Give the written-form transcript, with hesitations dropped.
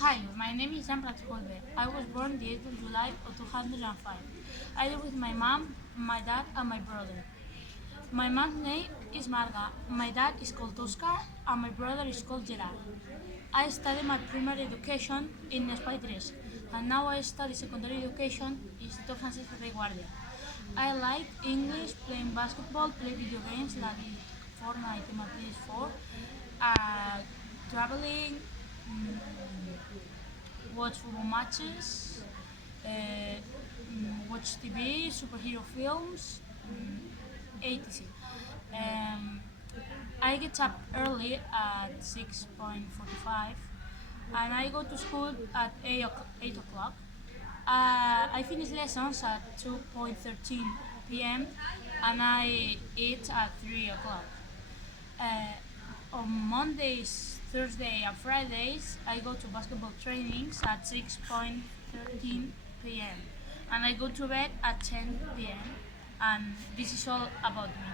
Hi, my name is Jan Pratkolbe. I was born the 8th of July of 2005. I live with my mom, my dad, and my brother. My mom's name is Marga, my dad is called Oscar, and my brother is called Gerard. I studied my primary education in Espai 3, and now I study secondary education in Instituto Francisco de Guardia. I like English, playing basketball, play video games like Fortnite and my PS4, uh, traveling, watch football matches, watch TV, superhero films, etc. Um, I get up early at 6:45 and I go to school at 8 o'clock. I finish lessons at 2:13 p.m. and I eat at 3 o'clock. Uh, on Mondays, Thursday, and Fridays, I go to basketball trainings at 6:13 p.m. and I go to bed at 10 p.m. And this is all about me.